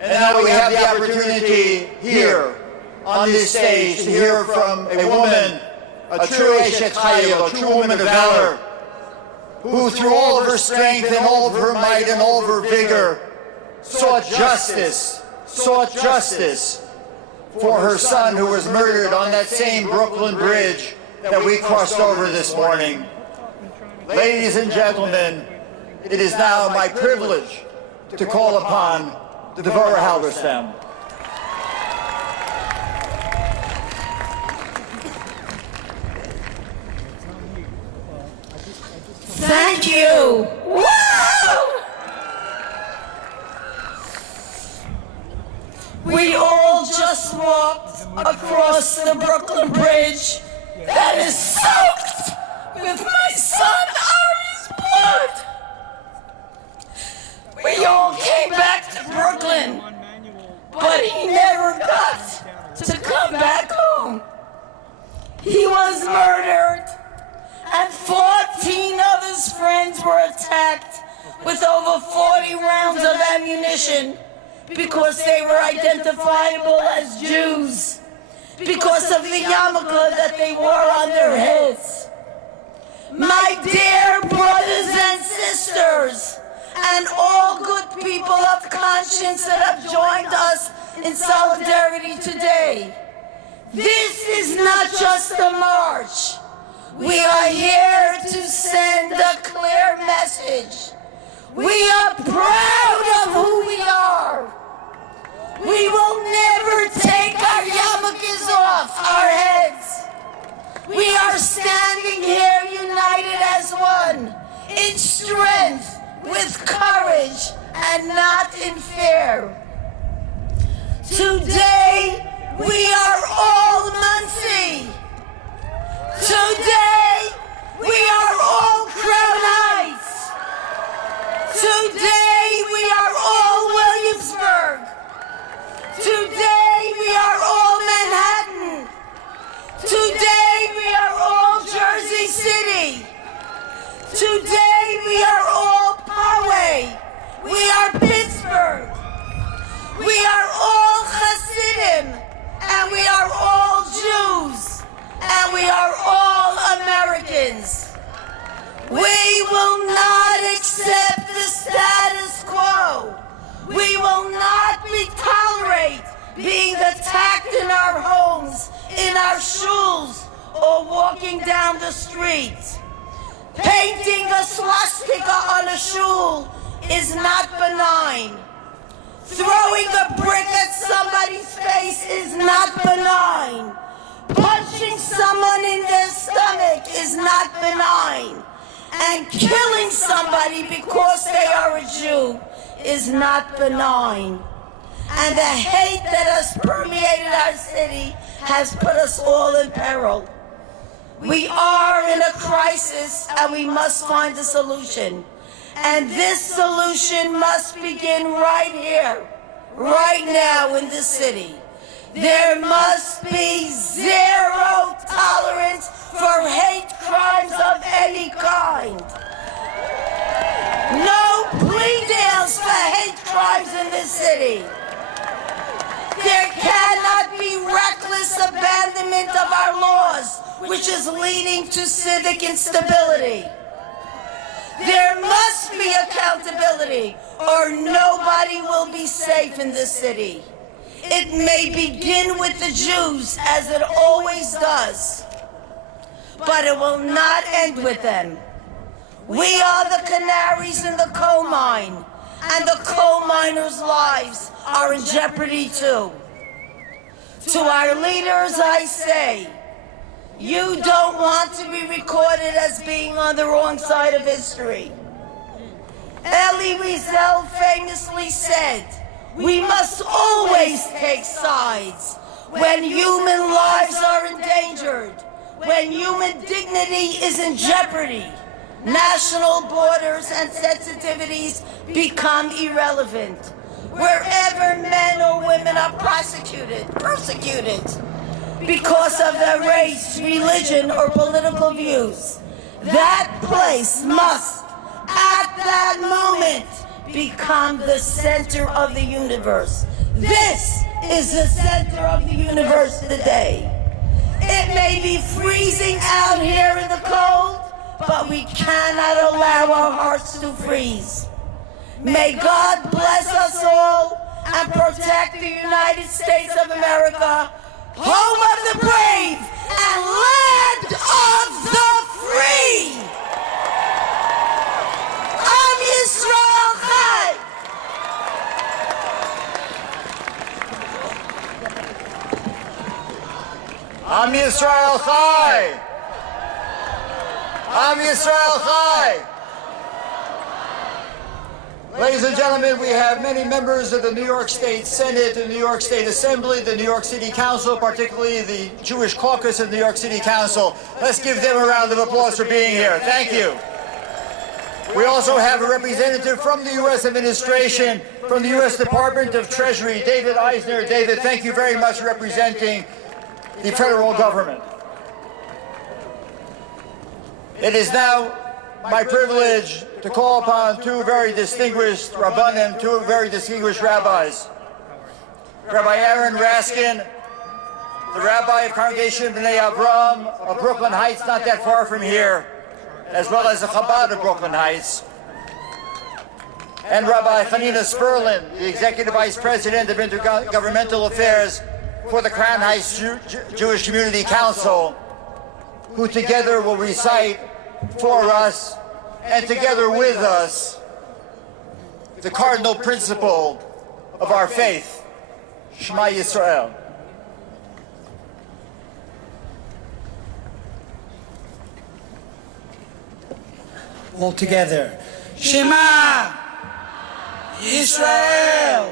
And now we have the opportunity here on this stage to hear from a woman, a true Eshet Chayil, a true woman of valor, who through all of her strength and all of her might and all of her vigor sought justice for her son who was murdered on that same Brooklyn Bridge that we crossed over this morning. Ladies and gentlemen, it is now my privilege to call upon Devorah Halberstam. Thank you. Woo! We all just walked across the Brooklyn Bridge that is soaked with my son Ari's blood. We all came back to Brooklyn, but he never got to come back home. He was murdered, and 14 of his friends were attacked with over 40 rounds of ammunition because they were identifiable as Jews, because of the yarmulke that they wore on their heads. My dear brothers and sisters, and all good people of conscience that have joined us in solidarity today, this is not just a march. We are here to send a clear message. We are proud of who we are. We will never take our yarmulkes off our heads. We are standing here united as one, in strength, with courage, and not in fear. Today, we are all Muncie. Today, we are all Crown Heights. Today, we are all Williamsburg. Today, we are all Manhattan. Today, we are all Jersey City. Today, we are all Poway. We are Pittsburgh. We are all Hasidim. And we are all Jews. And we are all Americans. We will not accept the status quo. We will not tolerate being attacked in our homes, in our shuls, or walking down the streets. Painting a swastika on a shul is not benign. Throwing a brick at somebody's face is not benign. Punching someone in their stomach is not benign. And killing somebody because they are a Jew is not benign. And the hate that has permeated our city has put us all in peril. We are in a crisis and we must find a solution. And this solution must begin right here, right now in this city. There must be zero tolerance for hate crimes of any kind. No plea deals for hate crimes in this city. There cannot be reckless abandonment of our laws, which is leading to civic instability. There must be accountability, or nobody will be safe in this city. It may begin with the Jews, as it always does, but it will not end with them. We are the canaries in the coal mine, and the coal miners' lives are in jeopardy too. To our leaders, I say, you don't want to be recorded as being on the wrong side of history. Elie Wiesel famously said, we must always take sides when human lives are endangered, when human dignity is in jeopardy. National borders and sensitivities become irrelevant. Wherever men or women are persecuted because of their race, religion, or political views, that place must, at that moment, become the center of the universe. This is the center of the universe today. It may be freezing out here in the cold, but we cannot allow our hearts to freeze. May God bless us all and protect the United States of America, home of the brave and land of the free. Am Yisrael Chai. Am Yisrael Chai. Am Yisrael Chai. Ladies and gentlemen, we have many members of the New York State Senate, the New York State Assembly, the New York City Council, particularly the Jewish caucus of the New York City Council. Let's give them a round of applause for being here. Thank you. We also have a representative from the U.S. administration, from the U.S. Department of Treasury, David Eisner. David, thank you very much for representing the federal government. It is now my privilege to call upon two very distinguished rabbanim, two very distinguished rabbis. Rabbi Aaron Raskin, the rabbi of Congregation B'nai Avraham of Brooklyn Heights, not that far from here, as well as the Chabad of Brooklyn Heights. And Rabbi Hanina Sperlin, the Executive Vice President of Intergovernmental Affairs for the Crown Heights Jewish Community Council, who together will recite for us and together with us the cardinal principle of our faith, Shema Yisrael. All together. Shema Yisrael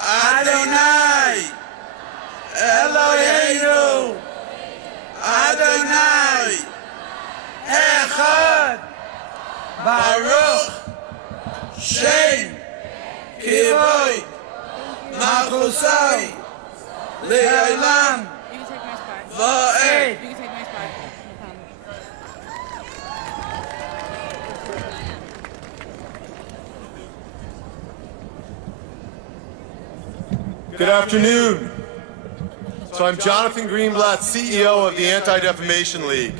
Adonai Eloheinu Adonai Echad Baruch Shem Kivod Machusai Le'olam You can take my spot. Va'ed. You can take my spot. Good afternoon. So I'm Jonathan Greenblatt, CEO of the Anti-Defamation League.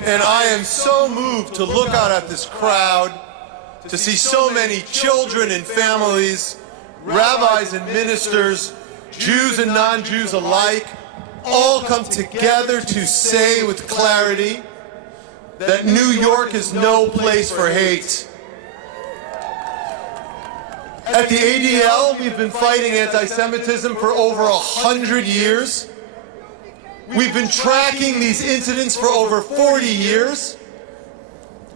And I am so moved to look out at this crowd, to see so many children and families, rabbis and ministers, Jews and non-Jews alike, all come together to say with clarity that New York is no place for hate. At the ADL, we've been fighting anti-Semitism for over 100 years. We've been tracking these incidents for over 40 years.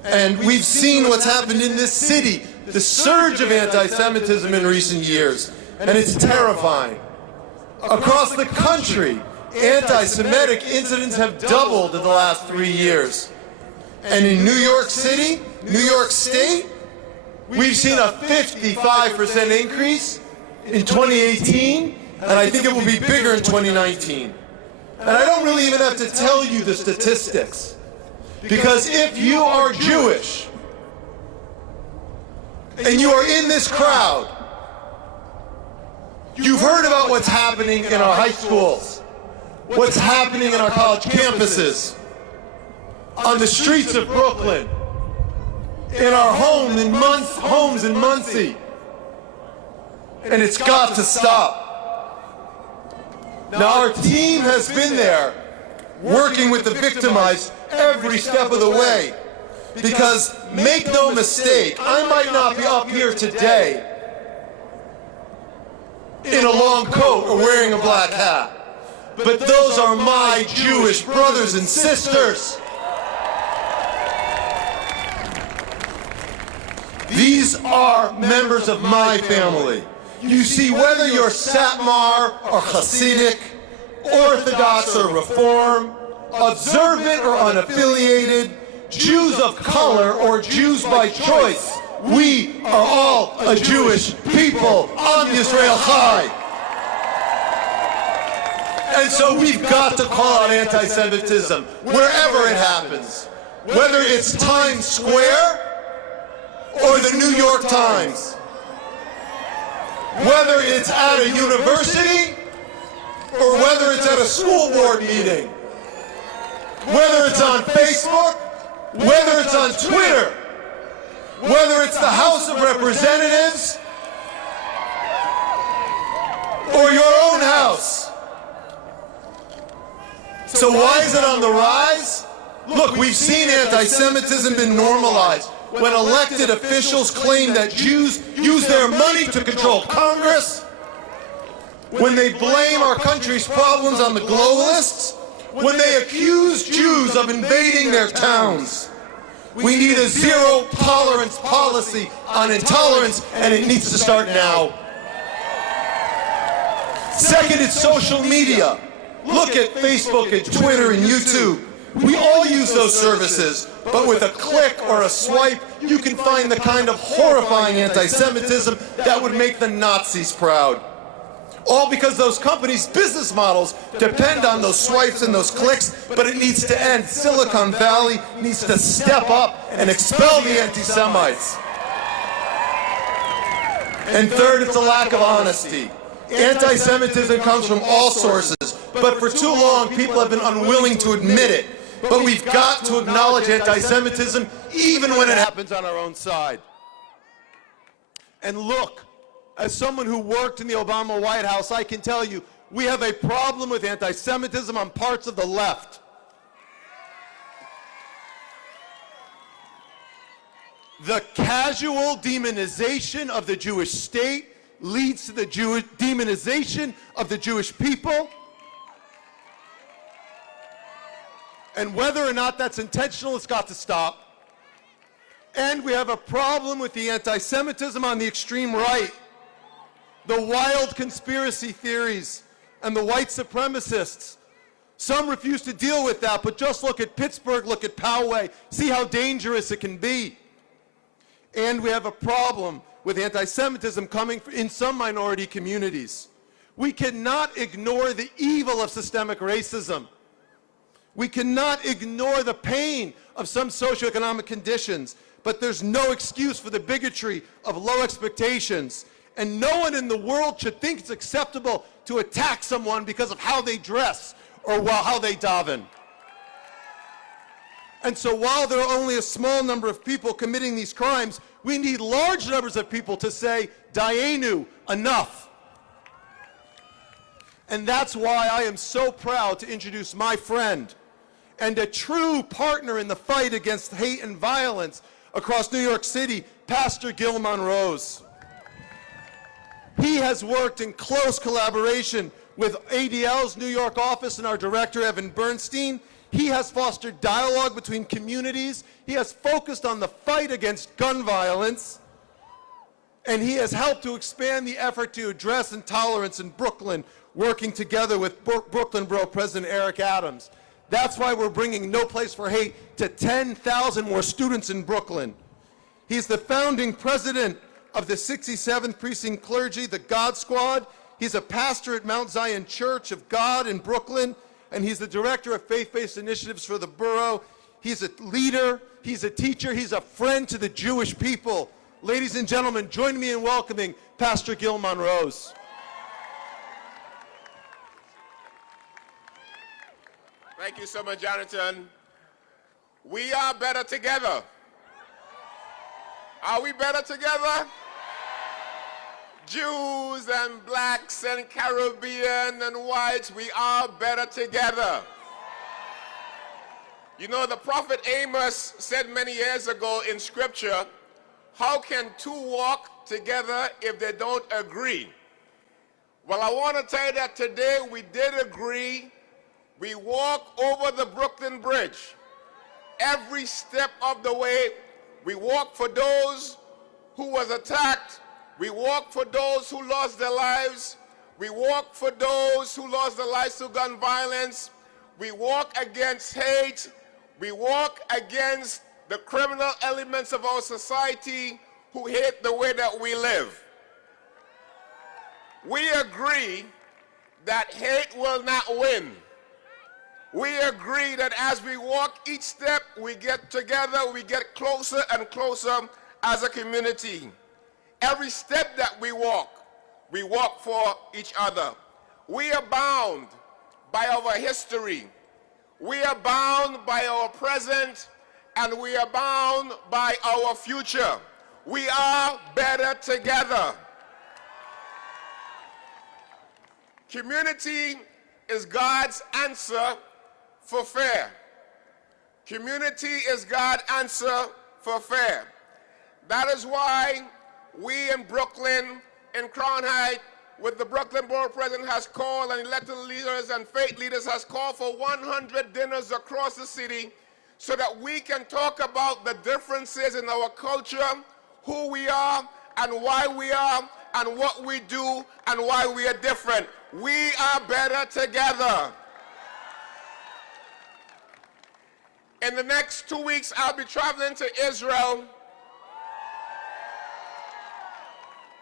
And we've seen what's happened in this city, the surge of anti-Semitism in recent years. And it's terrifying. Across the country, anti-Semitic incidents have doubled in the last 3 years. And in New York City, New York State, we've seen a 55% increase in 2018, and I think it will be bigger in 2019. And I don't really even have to tell you the statistics, because if you are Jewish and you are in this crowd, you've heard about what's happening in our high schools, what's happening in our college campuses, on the streets of Brooklyn, in our homes in Muncie. And it's got to stop. Now our team has been there working with the victimized every step of the way. Because make no mistake, I might not be up here today in a long coat or wearing a black hat. But those are my Jewish brothers and sisters. These are members of my family. You see, whether you're Satmar or Hasidic, Orthodox or Reform, observant or unaffiliated, Jews of color or Jews by choice, we are all a Jewish people. Am Yisrael Chai. And so we've got to call out anti-Semitism wherever it happens. whether it's Times Square or the New York Times, whether it's at a university or whether it's at a school board meeting, whether it's on Facebook, whether it's on Twitter, whether it's the House of Representatives or your own house. So why is it on the rise? Look, we've seen anti-Semitism been normalized when elected officials claim that Jews use their money to control Congress, when they blame our country's problems on the globalists, when they accuse Jews of invading their towns. We need a zero-tolerance policy on intolerance, and it needs to start now. Second, it's social media. Look at Facebook and Twitter and YouTube. We all use those services, but with a click or a swipe, you can find the kind of horrifying anti-Semitism that would make the Nazis proud. All because those companies' business models depend on those swipes and those clicks, but it needs to end. Silicon Valley needs to step up and expel the anti-Semites. And third, it's a lack of honesty. Anti-Semitism comes from all sources, but for too long, people have been unwilling to admit it. But we've got to acknowledge anti-Semitism even when it happens on our own side. And look, as someone who worked in the Obama White House, I can tell you, we have a problem with anti-Semitism on parts of the left. The casual demonization of the Jewish state leads to the demonization of the Jewish people. And whether or not that's intentional, it's got to stop. And we have a problem with the anti-Semitism on the extreme right. The wild conspiracy theories and the white supremacists. Some refuse to deal with that, but just look at Pittsburgh, look at Poway, see how dangerous it can be. And we have a problem with anti-Semitism coming in some minority communities. We cannot ignore the evil of systemic racism. We cannot ignore the pain of some socioeconomic conditions, but there's no excuse for the bigotry of low expectations. And no one in the world should think it's acceptable to attack someone because of how they dress or how they daven. And so while there are only a small number of people committing these crimes, we need large numbers of people to say, Dayenu, enough. And that's why I am so proud to introduce my friend and a true partner in the fight against hate and violence across New York City, Pastor Gil Monrose. He has worked in close collaboration with ADL's New York office and our director, Evan Bernstein. He has fostered dialogue between communities. He has focused on the fight against gun violence. And he has helped to expand the effort to address intolerance in Brooklyn, working together with Brooklyn Borough President Eric Adams. That's why we're bringing No Place for Hate to 10,000 more students in Brooklyn. He's the founding president of the 67th Precinct Clergy, the God Squad. He's a pastor at Mount Zion Church of God in Brooklyn, and he's the director of faith-based initiatives for the borough. He's a leader, he's a teacher, he's a friend to the Jewish people. Ladies and gentlemen, join me in welcoming Pastor Gil Monrose. Thank you so much, Jonathan. We are better together. Are we better together? Jews and blacks and Caribbean and whites, we are better together. You know, the prophet Amos said many years ago in scripture, how can two walk together if they don't agree? Well, I want to tell you that today we did agree. We walk over the Brooklyn Bridge. Every step of the way, we walk for those who was attacked. We walk for those who lost their lives. We walk for those who lost their lives to gun violence. We walk against hate. We walk against the criminal elements of our society who hate the way that we live. We agree that hate will not win. We agree that as we walk each step, we get together, we get closer and closer as a community. Every step that we walk for each other. We are bound by our history. We are bound by our present, and we are bound by our future. We are better together. Community is God's answer for fair. Community is God's answer for fair. That is why we in Brooklyn, in Crown Heights, with the Brooklyn Borough President has called, and elected leaders and faith leaders has called for 100 dinners across the city so that we can talk about the differences in our culture, who we are and why we are and what we do and why we are different. We are better together. In the next 2 weeks, I'll be traveling to Israel.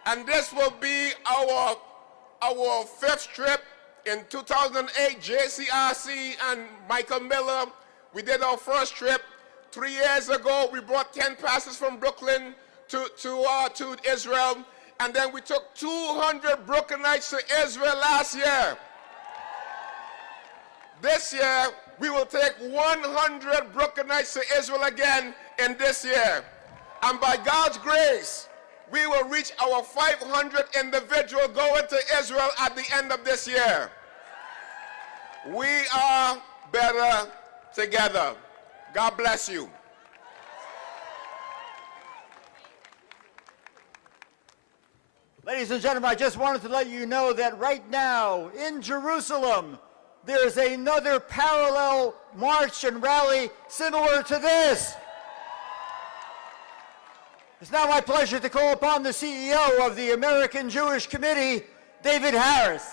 And this will be our fifth trip. In 2008, JCRC and Michael Miller, we did our first trip. 3 years ago, we brought 10 pastors from Brooklyn to Israel. And then we took 200 Brooklynites to Israel last year. This year, we will take 100 Brooklynites to Israel again in this year. And by God's grace, we will reach our 500 individual going to Israel at the end of this year. We are better together. God bless you. Ladies and gentlemen, I just wanted to let you know that right now in Jerusalem, there's another parallel march and rally similar to this. It's now my pleasure to call upon the CEO of the American Jewish Committee, David Harris.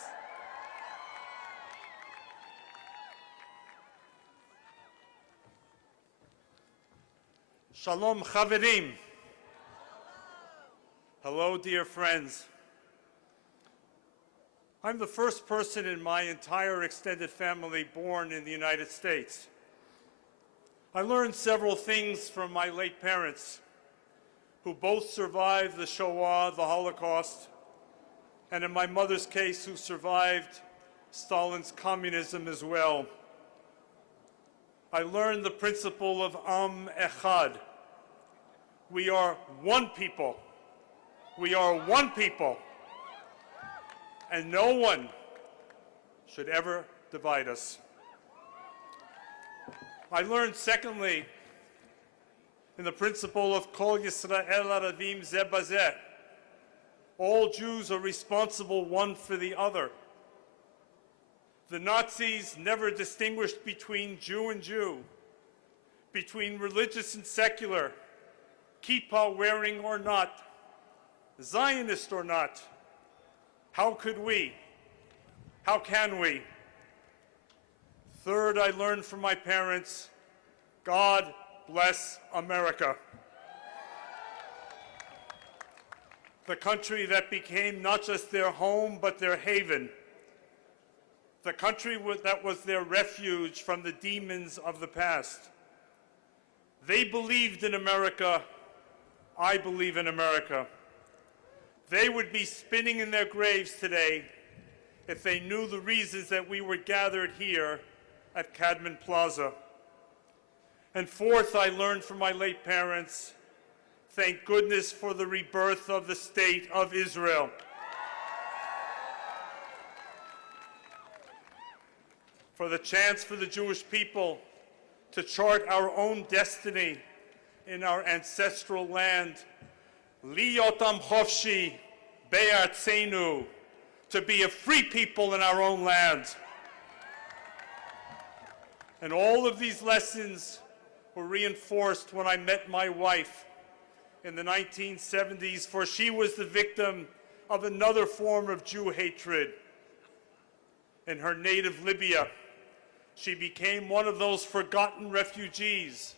Shalom Chaverim. Hello, dear friends. I'm the first person in my entire extended family born in the United States. I learned several things from my late parents, who both survived the Shoah, the Holocaust, and in my mother's case, who survived Stalin's communism as well. I learned the principle of Am Echad. We are one people. We are one people. And no one should ever divide us. I learned, secondly, in the principle of Kol Yisrael Aravim Zeh Bazeh. All Jews are responsible one for the other. The Nazis never distinguished between Jew and Jew, between religious and secular, kippah wearing or not, Zionist or not. How could we? How can we? Third, I learned from my parents, God bless America. The country that became not just their home, but their haven. The country that was their refuge from the demons of the past. They believed in America. I believe in America. They would be spinning in their graves today if they knew the reasons that we were gathered here at Cadman Plaza. And fourth, I learned from my late parents, thank goodness for the rebirth of the State of Israel. For the chance for the Jewish people to chart our own destiny in our ancestral land, Liyotam Chofshi Be'artzenu, to be a free people in our own land. And all of these lessons were reinforced when I met my wife in the 1970s, for she was the victim of another form of Jew hatred. In her native Libya, she became one of those forgotten refugees,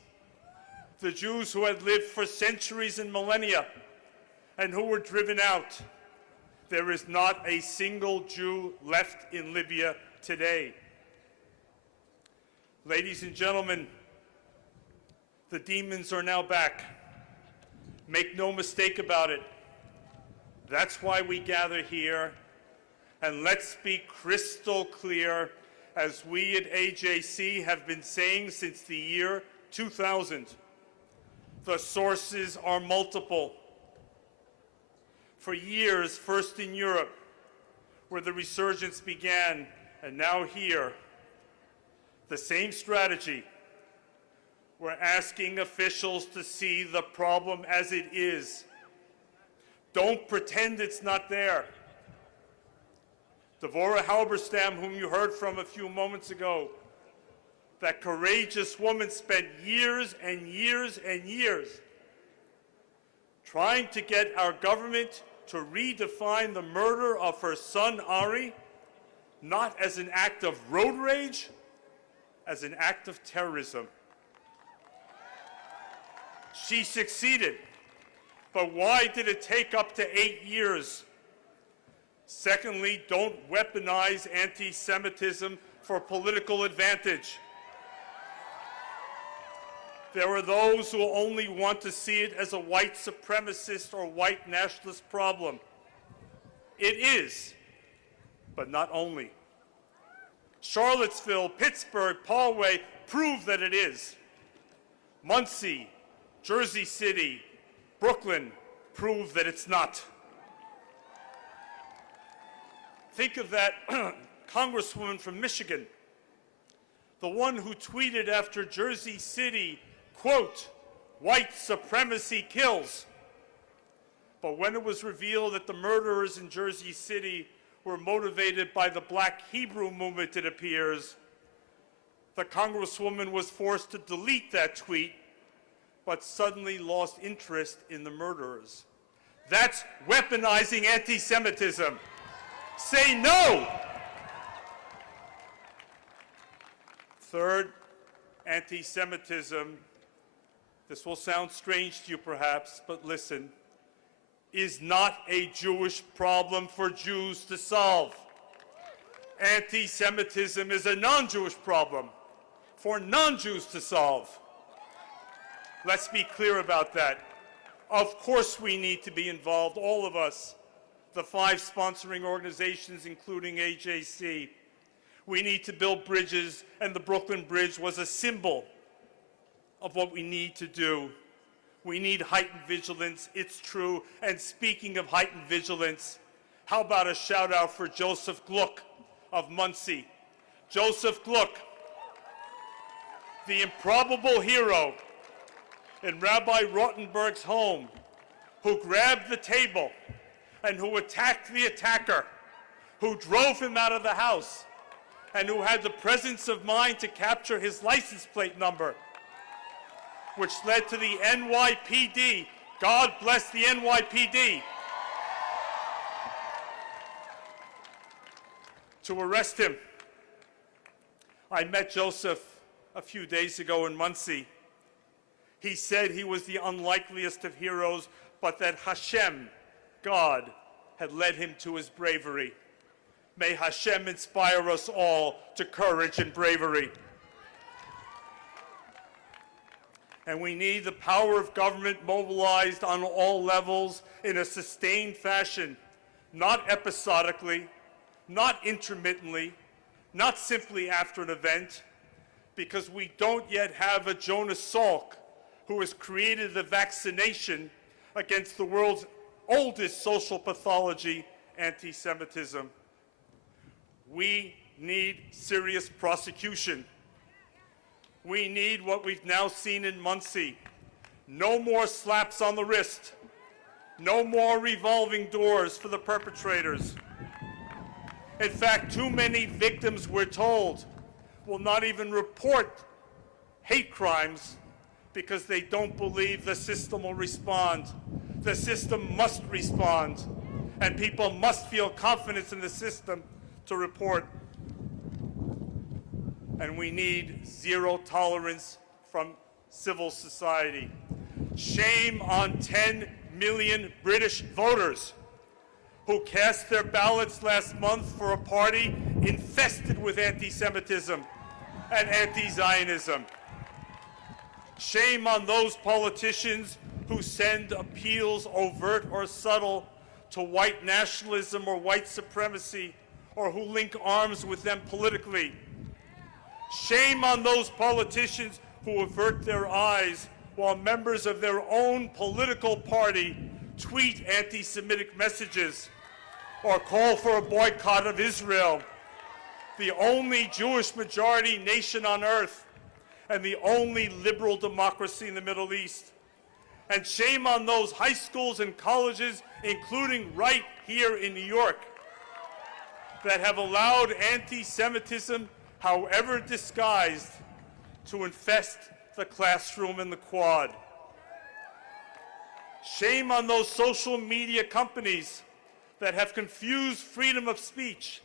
the Jews who had lived for centuries and millennia and who were driven out. There is not a single Jew left in Libya today. Ladies and gentlemen, the demons are now back. Make no mistake about it. That's why we gather here. And let's be crystal clear, as we at AJC have been saying since the year 2000. The sources are multiple. For years, first in Europe, where the resurgence began, and now here, the same strategy. We're asking officials to see the problem as it is. Don't pretend it's not there. Devorah Halberstam, whom you heard from a few moments ago, that courageous woman spent years and years and years trying to get our government to redefine the murder of her son Ari, not as an act of road rage, as an act of terrorism. She succeeded, but why did it take up to 8 years? Secondly, don't weaponize anti-Semitism for political advantage. There are those who only want to see it as a white supremacist or white nationalist problem. It is, but not only. Charlottesville, Pittsburgh, Poway prove that it is. Muncie, Jersey City, Brooklyn prove that it's not. Think of that Congresswoman from Michigan, the one who tweeted after Jersey City, quote, "White supremacy kills." But when it was revealed that the murderers in Jersey City were motivated by the Black Hebrew movement, it appears, the Congresswoman was forced to delete that tweet, but suddenly lost interest in the murderers. That's weaponizing anti-Semitism. Say no! Third, anti-Semitism, this will sound strange to you perhaps, but listen, is not a Jewish problem for Jews to solve. Anti-Semitism is a non-Jewish problem for non-Jews to solve. Let's be clear about that. Of course we need to be involved, all of us, the 5 sponsoring organizations, including AJC. We need to build bridges, and the Brooklyn Bridge was a symbol of what we need to do. We need heightened vigilance, it's true. And speaking of heightened vigilance, how about a shout out for Joseph Gluck of Muncie. Joseph Gluck, the improbable hero in Rabbi Rottenberg's home, who grabbed the table and who attacked the attacker, who drove him out of the house, and who had the presence of mind to capture his license plate number, which led to the NYPD, God bless the NYPD, to arrest him. I met Joseph a few days ago in Muncie. He said he was the unlikeliest of heroes, but that Hashem, God, had led him to his bravery. May Hashem inspire us all to courage and bravery. And we need the power of government mobilized on all levels in a sustained fashion, not episodically, not intermittently, not simply after an event, because we don't yet have a Jonas Salk who has created the vaccination against the world's oldest social pathology, anti-Semitism. We need serious prosecution. We need what we've now seen in Muncie. No more slaps on the wrist. No more revolving doors for the perpetrators. In fact, too many victims, we're told, will not even report hate crimes because they don't believe the system will respond. The system must respond, and people must feel confidence in the system to report. And we need zero tolerance from civil society. Shame on 10 million British voters who cast their ballots last month for a party infested with anti-Semitism. and anti-Zionism. Shame on those politicians who send appeals, overt or subtle, to white nationalism or white supremacy, or who link arms with them politically. Shame on those politicians who avert their eyes while members of their own political party tweet anti-Semitic messages or call for a boycott of Israel, the only Jewish majority nation on earth and the only liberal democracy in the Middle East. And shame on those high schools and colleges, including right here in New York, that have allowed anti-Semitism, however disguised, to infest the classroom and the quad. Shame on those social media companies that have confused freedom of speech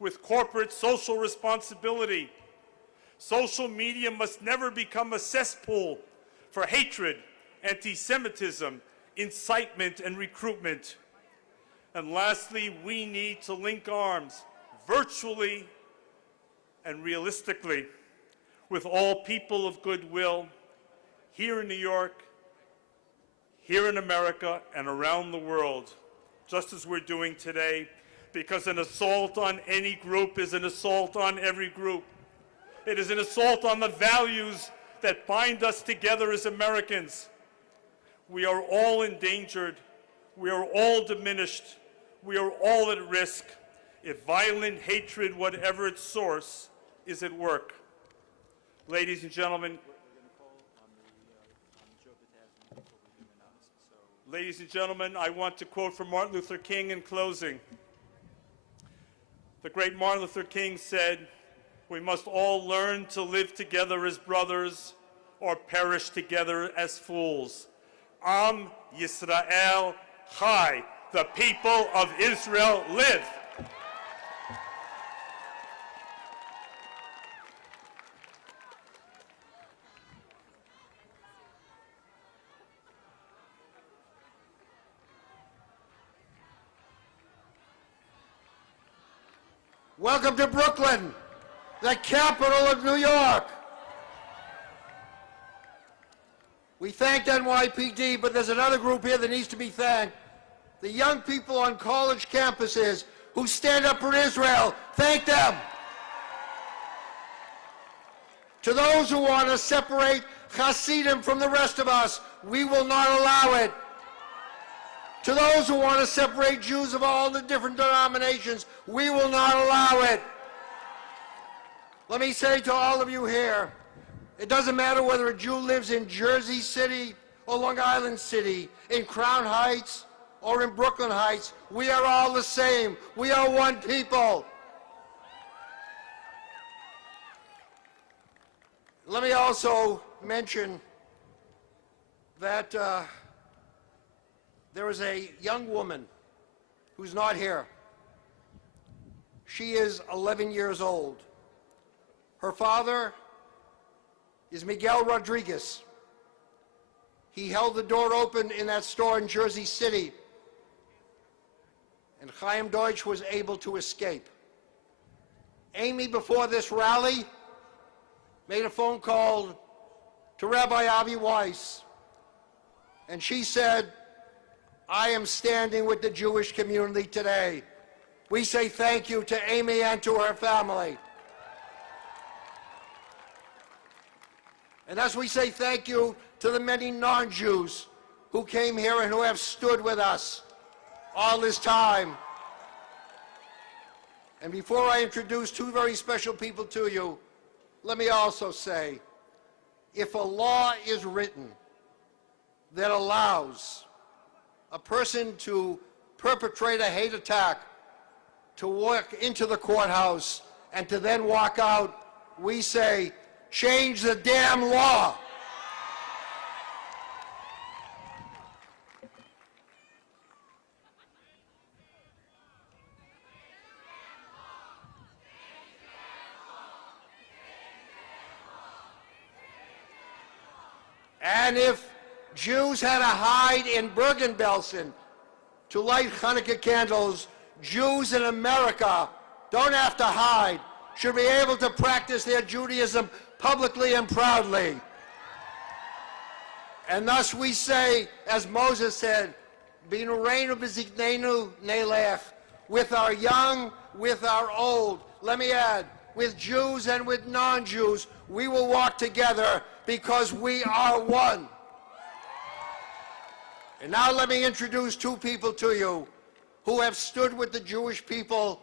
with corporate social responsibility. Social media must never become a cesspool for hatred, anti-Semitism, incitement, and recruitment. And lastly, we need to link arms virtually and realistically with all people of goodwill here in New York, here in America, and around the world, just as we're doing today, because an assault on any group is an assault on every group. It is an assault on the values that bind us together as Americans. We are all endangered. We are all diminished. We are all at risk if violent hatred, whatever its source, is at work. Ladies and gentlemen, I want to quote from Martin Luther King in closing. The great Martin Luther King said, "We must all learn to live together as brothers or perish together as fools. Am Yisrael Chai, the people of Israel live." Welcome to Brooklyn, the capital of New York. We thanked NYPD, but there's another group here that needs to be thanked. The young people on college campuses who stand up for Israel, thank them. To those who want to separate Hasidim from the rest of us, we will not allow it. To those who want to separate Jews of all the different denominations, we will not allow it. Let me say to all of you here, it doesn't matter whether a Jew lives in Jersey City or Long Island City, in Crown Heights or in Brooklyn Heights, we are all the same. We are one people. Let me also mention that there is a young woman who's not here. She is 11 years old. Her father is Miguel Rodriguez. He held the door open in that store in Jersey City, and Chaim Deutsch was able to escape. Amy, before this rally, made a phone call to Rabbi Avi Weiss, and she said, "I am standing with the Jewish community today." We say thank you to Amy and to her family. And as we say thank you to the many non-Jews who came here and who have stood with us all this time. And before I introduce two very special people to you, let me also say, if a law is written that allows a person to perpetrate a hate attack, to walk into the courthouse, and to then walk out, we say, change the damn law. And if Jews had to hide in Bergen-Belsen to light Hanukkah candles, Jews in America don't have to hide. should be able to practice their Judaism publicly and proudly. And thus we say, as Moses said, "B'nureinu b'zikneinu nelech," with our young, with our old. Let me add, with Jews and with non-Jews, we will walk together because we are one. And now let me introduce two people to you who have stood with the Jewish people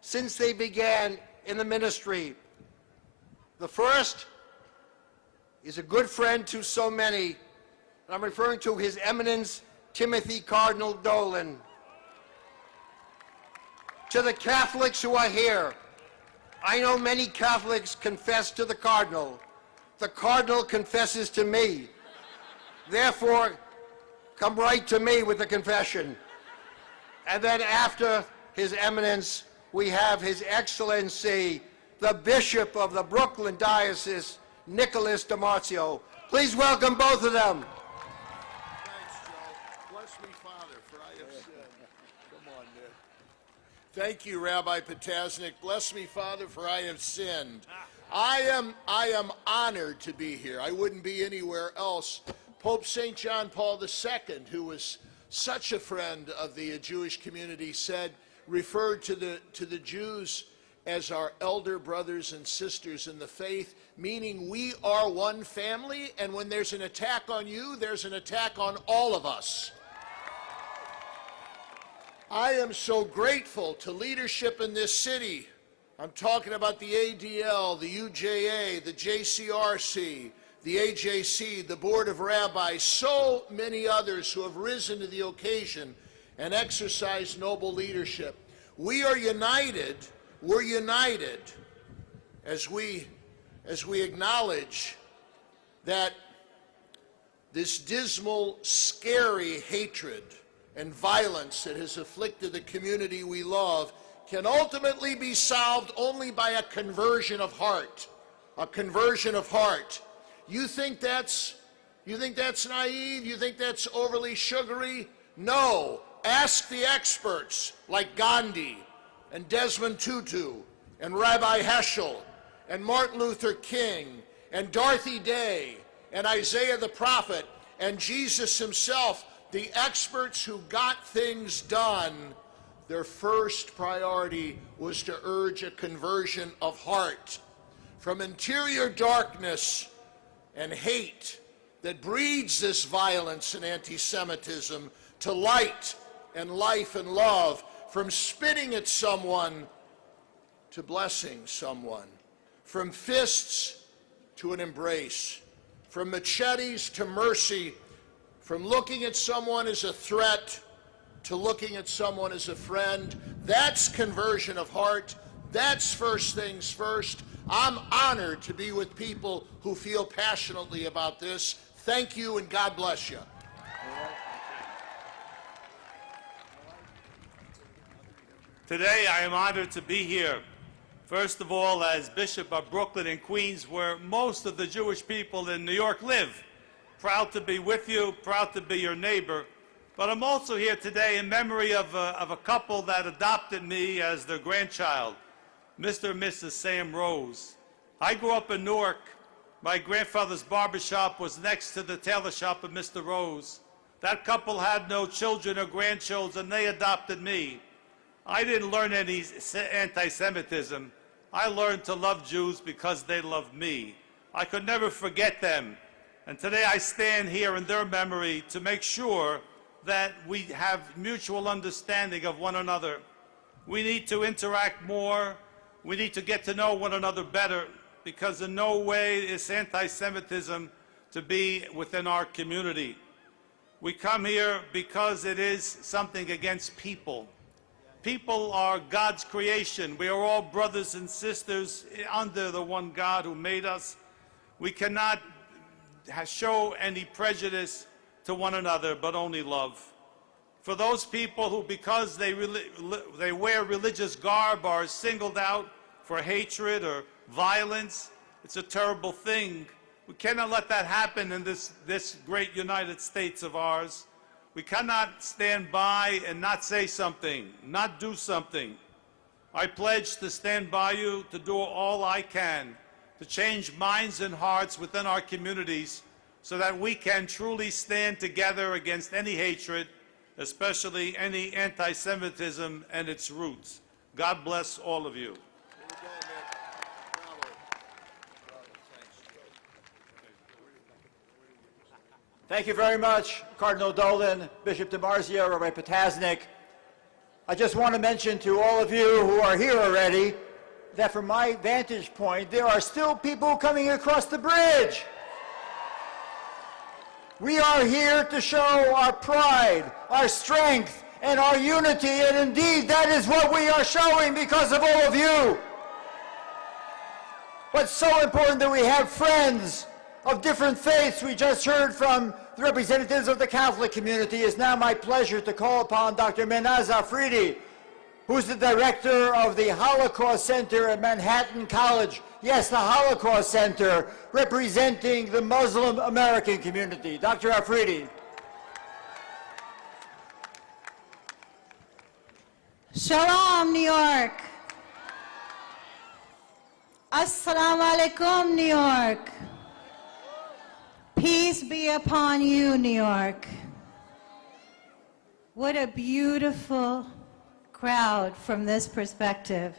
since they began in the ministry. The first is a good friend to so many. I'm referring to His Eminence Timothy Cardinal Dolan. To the Catholics who are here, I know many Catholics confess to the Cardinal. The Cardinal confesses to me. Therefore, come right to me with the confession. And then after His Eminence, we have His Excellency, the Bishop of the Brooklyn Diocese, Nicholas DiMarzio. Please welcome both of them. Thanks, Joe. Bless me, Father, for I have sinned. Come on, Nick. Thank you, Rabbi Potasnik. Bless me, Father, for I have sinned. I am honored to be here. I wouldn't be anywhere else. Pope St. John Paul II, who was such a friend of the Jewish community, referred to the Jews as our elder brothers and sisters in the faith, meaning we are one family, and when there's an attack on you, there's an attack on all of us. I am so grateful to leadership in this city. I'm talking about the ADL, the UJA, the JCRC, the AJC, the Board of Rabbis, so many others who have risen to the occasion and exercised noble leadership. We are united, we're united as we acknowledge that this dismal, scary hatred and violence that has afflicted the community we love can ultimately be solved only by a conversion of heart. A conversion of heart. You think that's naive? You think that's overly sugary? No. Ask the experts like Gandhi and Desmond Tutu and Rabbi Heschel and Martin Luther King and Dorothy Day and Isaiah the prophet and Jesus himself, the experts who got things done. Their first priority was to urge a conversion of heart from interior darkness and hate that breeds this violence and anti-Semitism to light and life and love, from spitting at someone to blessing someone, from fists to an embrace, from machetes to mercy, from looking at someone as a threat to looking at someone as a friend. That's conversion of heart. That's first things first. I'm honored to be with people who feel passionately about this. Thank you, and God bless you. Today I am honored to be here, first of all as Bishop of Brooklyn and Queens, where most of the Jewish people in New York live. Proud to be with you, proud to be your neighbor. But I'm also here today in memory of a couple that adopted me as their grandchild, Mr. and Mrs. Sam Rose. I grew up in Newark. My grandfather's barbershop was next to the tailor shop of Mr. Rose. That couple had no children or grandchildren, and they adopted me. I didn't learn any anti-Semitism. I learned to love Jews because they loved me. I could never forget them. And today I stand here in their memory to make sure that we have mutual understanding of one another. We need to interact more. We need to get to know one another better, because in no way is anti-Semitism to be within our community. We come here because it is something against people. People are God's creation. We are all brothers and sisters under the one God who made us. We cannot show any prejudice to one another, but only love. For those people who, because they wear religious garb, are singled out for hatred or violence, it's a terrible thing. We cannot let that happen in this great United States of ours. We cannot stand by and not say something, not do something. I pledge to stand by you to do all I can to change minds and hearts within our communities so that we can truly stand together against any hatred, especially any anti-Semitism and its roots. God bless all of you. Thank you very much, Cardinal Dolan, Bishop DiMarzio, Rabbi Potasnik. I just want to mention to all of you who are here already that from my vantage point, there are still people coming across the bridge. We are here to show our pride, our strength, and our unity, and indeed that is what we are showing because of all of you. But it's so important that we have friends of different faiths. We just heard from the representatives of the Catholic community. It's now my pleasure to call upon Dr. Menaz Afridi, who's the director of the Holocaust Center at Manhattan College. Yes, the Holocaust Center, representing the Muslim American community. Dr. Afridi. Shalom, New York. Assalamu alaikum, New York. Peace be upon you, New York. What a beautiful crowd from this perspective.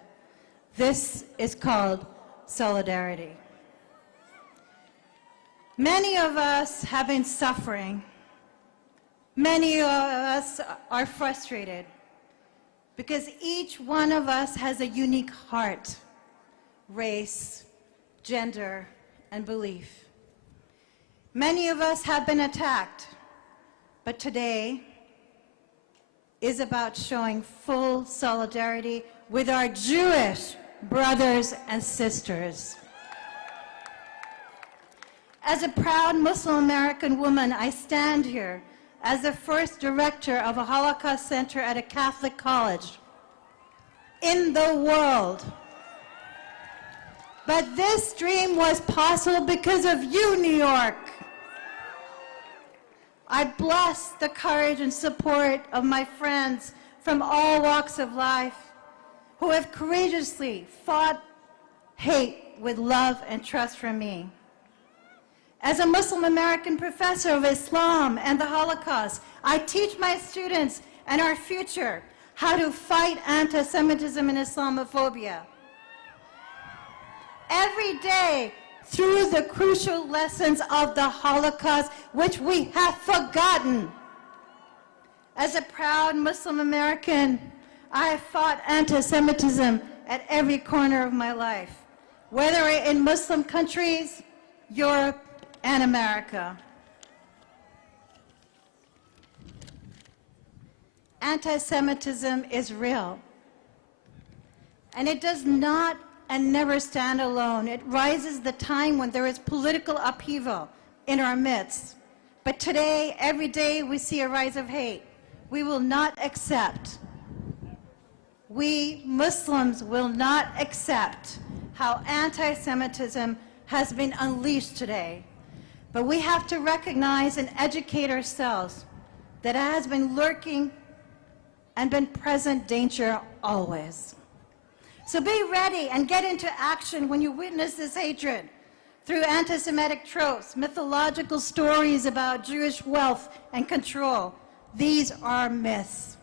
This is called solidarity. Many of us have been suffering. Many of us are frustrated because each one of us has a unique heart, race, gender, and belief. Many of us have been attacked, but today is about showing full solidarity with our Jewish brothers and sisters. As a proud Muslim American woman, I stand here as the first director of a Holocaust Center at a Catholic college in the world. But this dream was possible because of you, New York. I bless the courage and support of my friends from all walks of life who have courageously fought hate with love and trust from me. As a Muslim American professor of Islam and the Holocaust, I teach my students and our future how to fight anti-Semitism and Islamophobia. Every day, through the crucial lessons of the Holocaust, which we have forgotten. As a proud Muslim American, I have fought anti-Semitism at every corner of my life, whether in Muslim countries, Europe, and America. Anti-Semitism is real, and it does not and never stand alone. It rises the time when there is political upheaval in our midst. But today, every day, we see a rise of hate. We will not accept. We Muslims will not accept how anti-Semitism has been unleashed today. But we have to recognize and educate ourselves that it has been lurking and been present danger always. So be ready and get into action when you witness this hatred through anti-Semitic tropes, mythological stories about Jewish wealth and control. These are myths.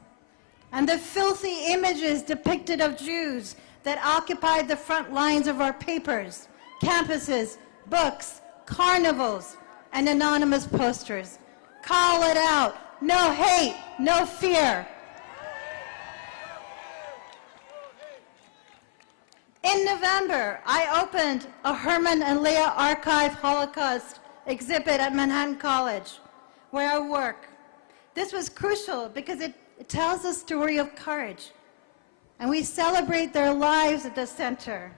And the filthy images depicted of Jews that occupied the front lines of our papers, campuses, books, carnivals, and anonymous posters. Call it out. No hate, no fear. In November, I opened a Herman and Leah Archive Holocaust exhibit at Manhattan College, where I work. This was crucial because it tells a story of courage, and we celebrate their lives at the center.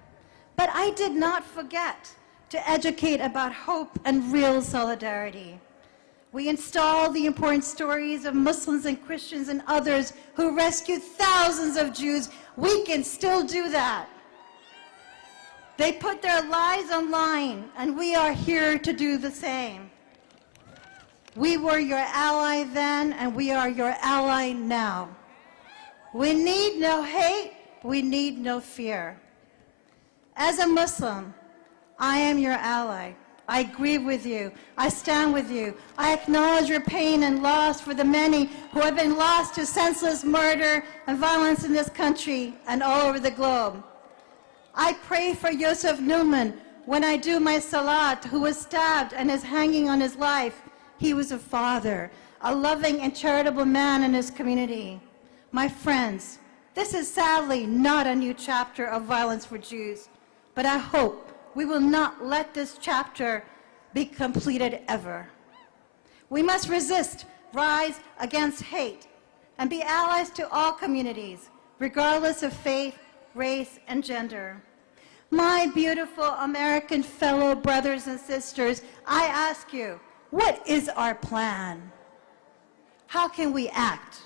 But I did not forget to educate about hope and real solidarity. We installed the important stories of Muslims and Christians and others who rescued thousands of Jews. We can still do that. They put their lives on line, and we are here to do the same. We were your ally then, and we are your ally now. We need no hate, We need no fear. As a Muslim, I am your ally. I grieve with you. I stand with you. I acknowledge your pain and loss for the many who have been lost to senseless murder and violence in this country and all over the globe. I pray for Yosef Newman when I do my salat, who was stabbed and is hanging on his life. He was a father, a loving and charitable man in his community. My friends, this is sadly not a new chapter of violence for Jews, but I hope we will not let this chapter be completed ever. We must resist, rise against hate, and be allies to all communities, regardless of faith, race, and gender. My beautiful American fellow brothers and sisters, I ask you, what is our plan? How can we act?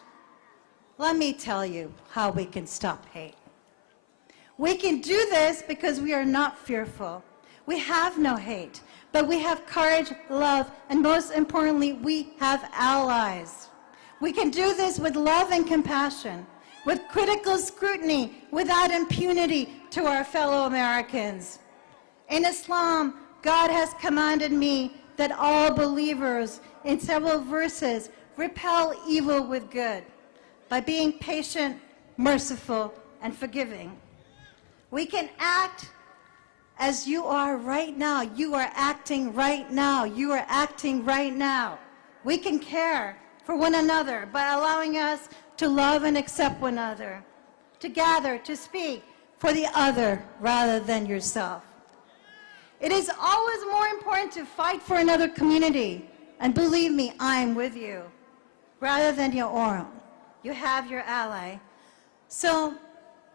Let me tell you how we can stop hate. We can do this because we are not fearful. We have no hate, but we have courage, love, and most importantly, we have allies. We can do this with love and compassion, with critical scrutiny, without impunity to our fellow Americans. In Islam, God has commanded me that all believers, in several verses, repel evil with good by being patient, merciful, and forgiving. We can act as you are right now. You are acting right now. You are acting right now. We can care for one another by allowing us to love and accept one another, to gather, to speak for the other rather than yourself. It is always more important to fight for another community, and believe me, I am with you, rather than your own. You have your ally. So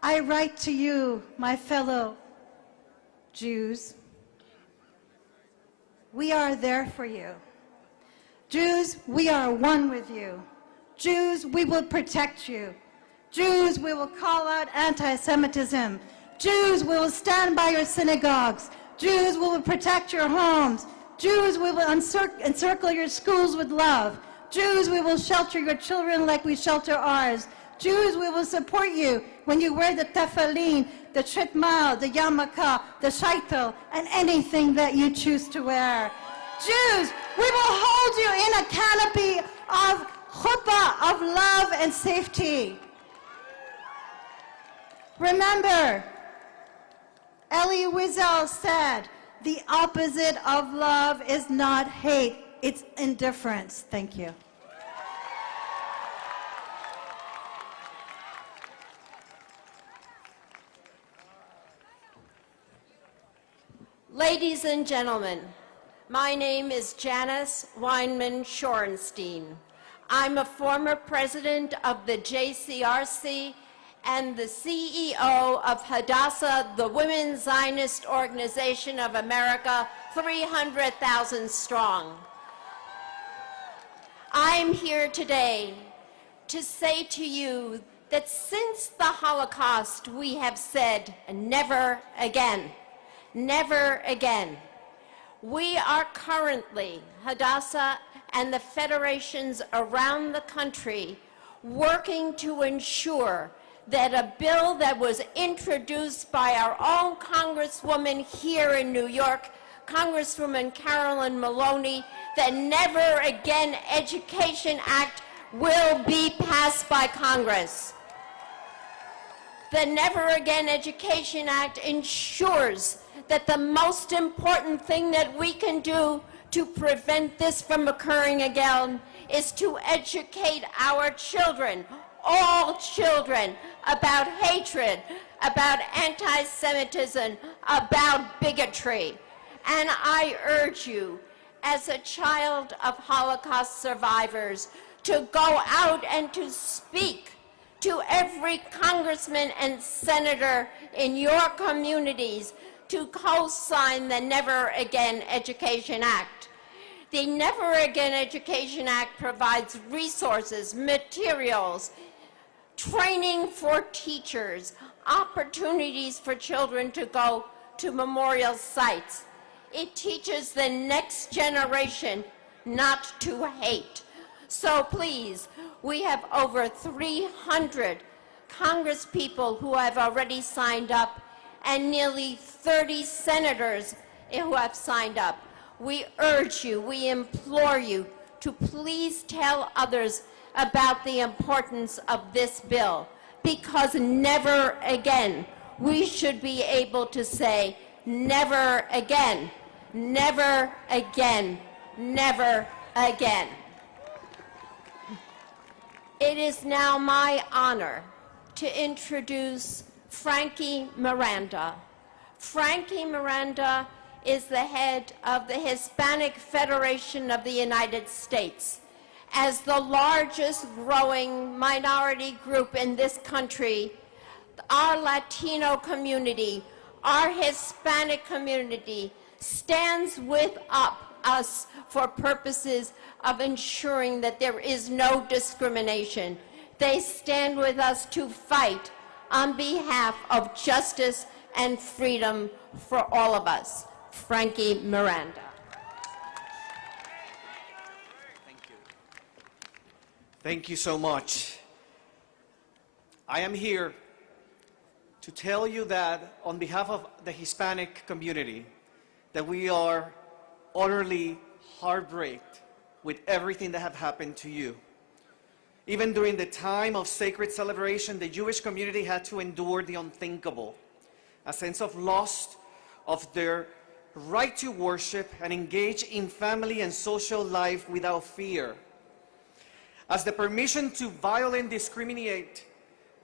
I write to you, my fellow Jews, we are there for you. Jews, we are one with you. Jews, we will protect you. Jews, we will call out anti-Semitism. Jews, we will stand by your synagogues. Jews, we will protect your homes. Jews, we will encircle your schools with love. Jews, we will shelter your children like we shelter ours. Jews, we will support you when you wear the tefillin, the shitmal, the yarmulke, the shaitel, and anything that you choose to wear. Jews, we will hold you in a canopy of chuppah, of love and safety. Remember, Elie Wiesel said, the opposite of love is not hate, it's indifference. Thank you. Ladies and gentlemen, my name is Janice Weinman Shorenstein. I'm a former president of the JCRC and the CEO of Hadassah, the Women's Zionist Organization of America, 300,000 strong. I'm here today to say to you that since the Holocaust, we have said, never again. Never again. We are currently, Hadassah and the federations around the country, working to ensure that a bill that was introduced by our own Congresswoman here in New York, Congresswoman Carolyn Maloney, the Never Again Education Act will be passed by Congress. The Never Again Education Act ensures that the most important thing that we can do to prevent this from occurring again is to educate our children, all children, about hatred, about anti-Semitism, about bigotry. And I urge you, as a child of Holocaust survivors, to go out and to speak to every congressman and senator in your communities to co-sign the Never Again Education Act. The Never Again Education Act provides resources, materials, training for teachers, opportunities for children to go to memorial sites. It teaches the next generation not to hate. So please, we have over 300 Congress people who have already signed up, and nearly 30 senators who have signed up. We urge you, we implore you to please tell others about the importance of this bill, because never again we should be able to say, never again, never again, never again. It is now my honor to introduce Frankie Miranda. Frankie Miranda is the head of the Hispanic Federation of the United States. As the largest growing minority group in this country, our Latino community, our Hispanic community stands with us for purposes of ensuring that there is no discrimination. They stand with us to fight on behalf of justice and freedom for all of us. Frankie Miranda. Thank you so much. I am here to tell you that on behalf of the Hispanic community, that we are utterly heartbroken with everything that have happened to you. Even during the time of sacred celebration, the Jewish community had to endure the unthinkable, a sense of loss of their right to worship and engage in family and social life without fear. As the permission to violently discriminate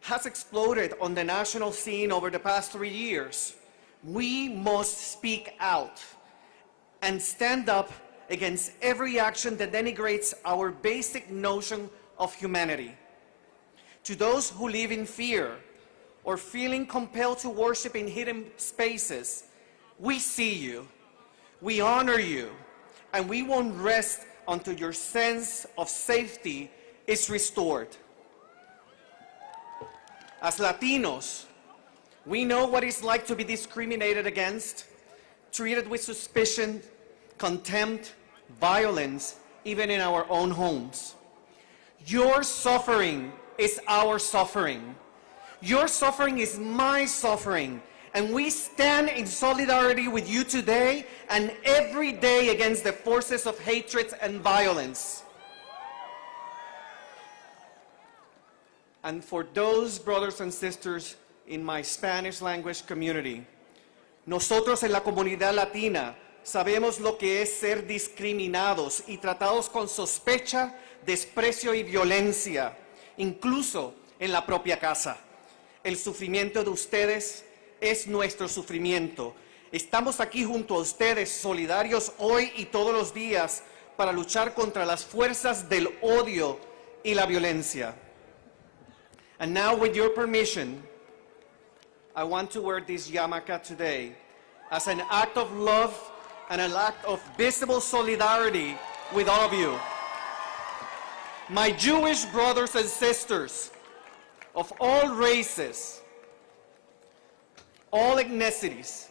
has exploded on the national scene over the past 3 years, we must speak out and stand up against every action that denigrates our basic notion of humanity. To those who live in fear or feeling compelled to worship in hidden spaces, we see you, we honor you, and we won't rest until your sense of safety is restored. As Latinos, we know what it's like to be discriminated against, treated with suspicion, contempt, violence, even in our own homes. Your suffering is our suffering. Your suffering is my suffering. And we stand in solidarity with you today and every day against the forces of hatred and violence. And for those brothers and sisters in my Spanish language community, nosotros en la comunidad latina sabemos lo que es ser discriminados y tratados con sospecha, desprecio y violencia, incluso en la propia casa. El sufrimiento de ustedes es nuestro sufrimiento. Estamos aquí junto a ustedes, solidarios hoy y todos los días, para luchar contra las fuerzas del odio y la violencia. And now, with your permission, I want to wear this yarmulke today as an act of love and an act of visible solidarity with all of you. My Jewish brothers and sisters of all races, all ethnicities,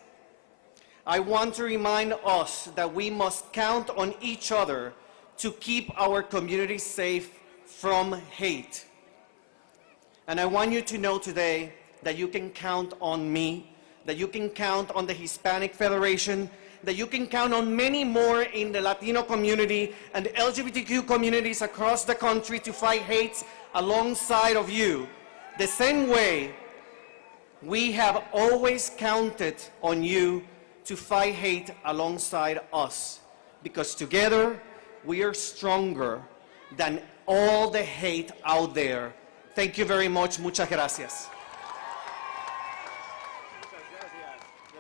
I want to remind us that we must count on each other to keep our community safe from hate. And I want you to know today that you can count on me, that you can count on the Hispanic Federation, that you can count on many more in the Latino community and the LGBTQ communities across the country to fight hate alongside of you. The same way we have always counted on you to fight hate alongside us, because together we are stronger than all the hate out there. Thank you very much. Muchas gracias.